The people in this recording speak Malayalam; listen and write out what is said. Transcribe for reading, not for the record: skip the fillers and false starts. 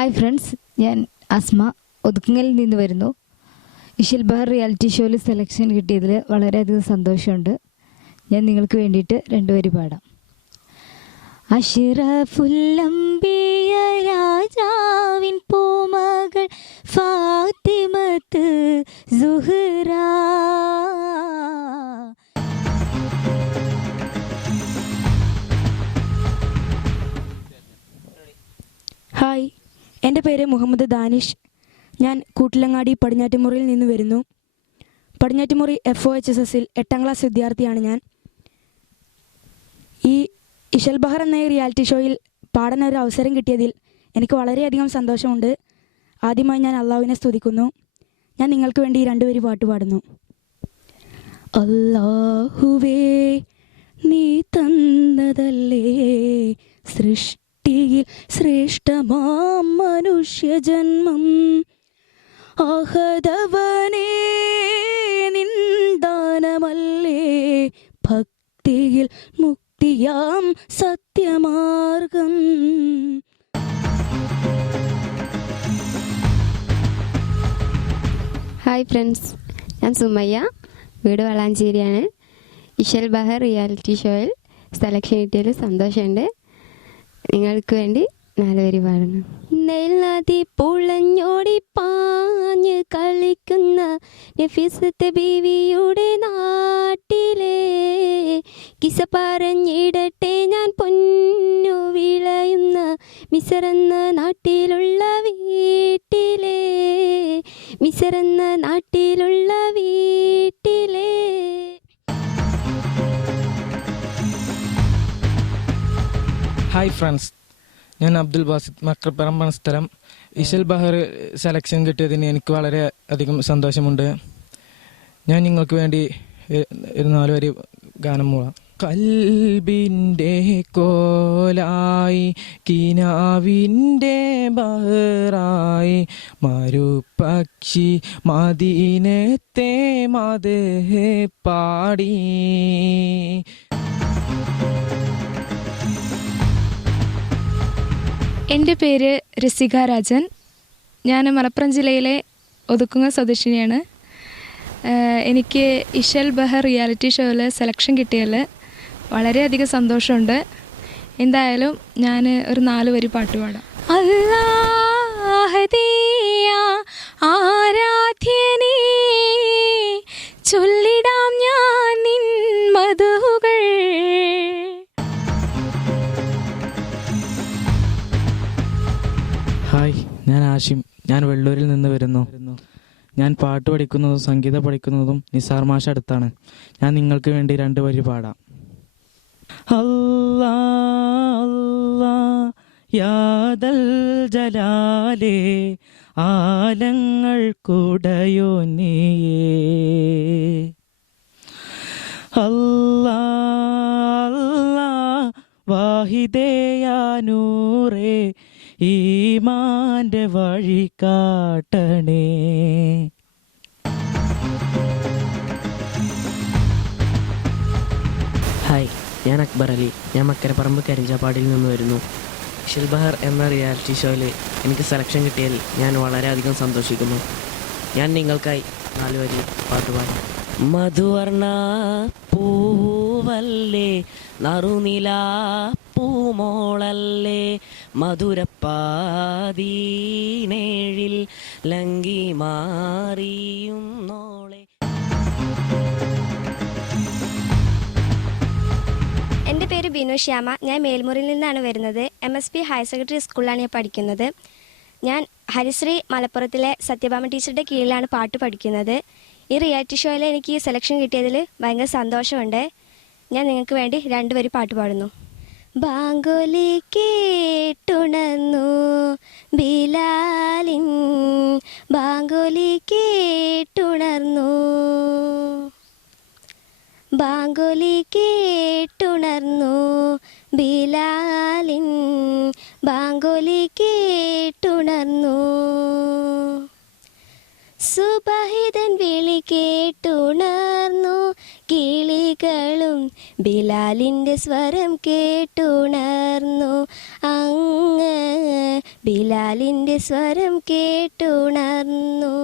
ഹായ് ഫ്രണ്ട്സ്, ഞാൻ അസ്മ ഒതുക്കങ്ങലിൽ നിന്ന് വരുന്നു. ഇശൽ ബഹർ റിയാലിറ്റി ഷോയിൽ സെലക്ഷൻ കിട്ടിയതിൽ വളരെയധികം സന്തോഷമുണ്ട്. ഞാൻ നിങ്ങൾക്ക് വേണ്ടിയിട്ട് രണ്ടുപേര് പാടാം. അഷ്റഫുല്ലംബിയ രാജാവിൻ പൂമകൾ ഫാത്തിമത്ത് സുഹ്റ. ഹായ്, എൻ്റെ പേര് മുഹമ്മദ് ദാനിഷ്. ഞാൻ കൂട്ടിലങ്ങാടി പടിഞ്ഞാറ്റുമുറിയിൽ നിന്ന് വരുന്നു. പടിഞ്ഞാറ്റുമുറി FOHSSൽ 8ാം ക്ലാസ് വിദ്യാർത്ഥിയാണ് ഞാൻ. ഈ ഇശൽ ബഹർ എന്ന റിയാലിറ്റി ഷോയിൽ പാടാൻ ഒരു അവസരം കിട്ടിയതിൽ എനിക്ക് വളരെയധികം സന്തോഷമുണ്ട്. ആദ്യമായി ഞാൻ അള്ളാഹുവിനെ സ്തുതിക്കുന്നു. ഞാൻ നിങ്ങൾക്ക് വേണ്ടി 2 വരി പാട്ട് പാടുന്നു. അല്ലാഹുവേ, നീ തന്നതല്ലേ സൃഷ്ടിയിൽ ശ്രേഷ്ഠമാം മനുഷ്യജന്മം. അഹദവനേ, നിന്ദാനമല്ലേ ഭക്തിയിൽ മുക്തിയാം സത്യമാർഗം. ഹായ് ഫ്രണ്ട്സ്, ഞാൻ സുമയ്യ, വീട് വളാഞ്ചേരിയാണ്. ഇശൽ ബഹർ റിയാലിറ്റി ഷോയിൽ സെലക്ഷൻ കിട്ടിയതിൽ സന്തോഷമുണ്ട്. നിങ്ങൾക്ക് വേണ്ടി 4 വരി പാടുന്നു. നെല്ലതി പുളഞ്ഞോടി പാഞ്ഞ് കളിക്കുന്ന നഫീസത്തെ ബീവിയുടെ നാട്ടിലെ കിസ പറഞ്ഞിടട്ടെ ഞാൻ പൊന്നു വിളയുന്ന മിസറെന്ന നാട്ടിലുള്ള വീട്ടിലെ, മിസറെന്ന നാട്ടിലുള്ള വീട്ടിലെ. ഹായ് ഫ്രണ്ട്സ്, ഞാൻ അബ്ദുൽ ബാസിദ്, മക്രപ്പറമ്പാണ് സ്ഥലം. ഇശൽ ബഹർ സെലക്ഷൻ കിട്ടിയതിന് എനിക്ക് വളരെ അധികം സന്തോഷമുണ്ട്. ഞാൻ നിങ്ങൾക്ക് വേണ്ടി 4 വരി ഗാനം മൂളാം. കൽബിൻ്റെ കോലായി കിനാവിൻ്റെ ബഹറായി മരുപക്ഷി മദീനത്തെ മദ്ഹ് പാടി. എൻ്റെ പേര് രസിക രാജൻ. ഞാൻ മലപ്പുറം ജില്ലയിലെ ഒതുക്കുങ്ങ സ്വദേശിനിയാണ്. എനിക്ക് ഇശൽ ബഹർ റിയാലിറ്റി ഷോയിൽ സെലക്ഷൻ കിട്ടിയതിൽ വളരെയധികം സന്തോഷമുണ്ട്. എന്തായാലും ഞാൻ ഒരു 4 വരി പാട്ട് പാടാം. അല്ലാഹുവേ, ആരാധ്യനേ, ചൊല്ലിടാം ഞാൻ നിൻ മധുകൾ. ഹായ്, ഞാൻ ആഷിം. ഞാൻ വെള്ളൂരിൽ നിന്ന് വരുന്നു. ഞാൻ പാട്ട് പഠിക്കുന്നതും സംഗീതം പഠിക്കുന്നതും നിസാർ മാഷ അടുത്താണ്. ഞാൻ നിങ്ങൾക്ക് വേണ്ടി 2 വരി പാടാം. അല്ലാ അല്ലാ യാദൽ ജലാലേ, ആലങ്ങൾ കൂടയോ നീയേ. അല്ലാ അല്ലാ വാഹിദയാ നൂറേ, ഈമാന്റെ വഴി കാട്ടണേ. ഹായ്, ഞാൻ അക്ബർ അലി. ഞാൻ മക്കരപ്പറമ്പ് കരിഞ്ചാപ്പാടിയിൽ നിന്ന് വരുന്നു. ഇശൽ ബഹർ എന്ന റിയാലിറ്റി ഷോയിൽ എനിക്ക് സെലക്ഷൻ കിട്ടിയതിൽ ഞാൻ വളരെയധികം സന്തോഷിക്കുന്നു. ഞാൻ നിങ്ങൾക്കായി 4 വരി പാട്ട് പാടാം. മധുവർണ പൂവല്ലേ, നറുനില പൂമോളല്ലേ, മധുരപ്പാതീനേഴിൽ ലങ്കി മാറിയും നോളെ. എൻ്റെ പേര് ബിനു ശ്യാമ. ഞാൻ മേൽമുറിയിൽ നിന്നാണ് വരുന്നത്. MSP ഹയർ സെക്കൻഡറി സ്കൂളിലാണ് ഞാൻ പഠിക്കുന്നത്. ഞാൻ ഹരിശ്രീ മലപ്പുറത്തിലെ സത്യഭാമ ടീച്ചറുടെ കീഴിലാണ് പാട്ട് പഠിക്കുന്നത്. ഈ റിയാലിറ്റി ഷോയിൽ എനിക്ക് സെലക്ഷൻ കിട്ടിയതിൽ ഭയങ്കര സന്തോഷമുണ്ട്. ഞാൻ നിങ്ങൾക്ക് വേണ്ടി 2 വരി പാട്ട് പാടുന്നു. ബാങ്കുലി കേട്ടുണർന്നു ബിലാലിൻ, ബാങ്കുലി കേട്ടുണർന്നു, ബാങ്കുലി കേട്ടുണർന്നു ബിലാലിൻ, ബാങ്കുലി കേട്ടുണർന്നു. സുബഹിതൻ വിളി കേട്ടുണർന്നു കിളികളും ബിലാലിൻ്റെ സ്വരം കേട്ടുണർന്നു അങ്ങ് ബിലാലിൻ്റെ സ്വരം കേട്ടുണർന്നു.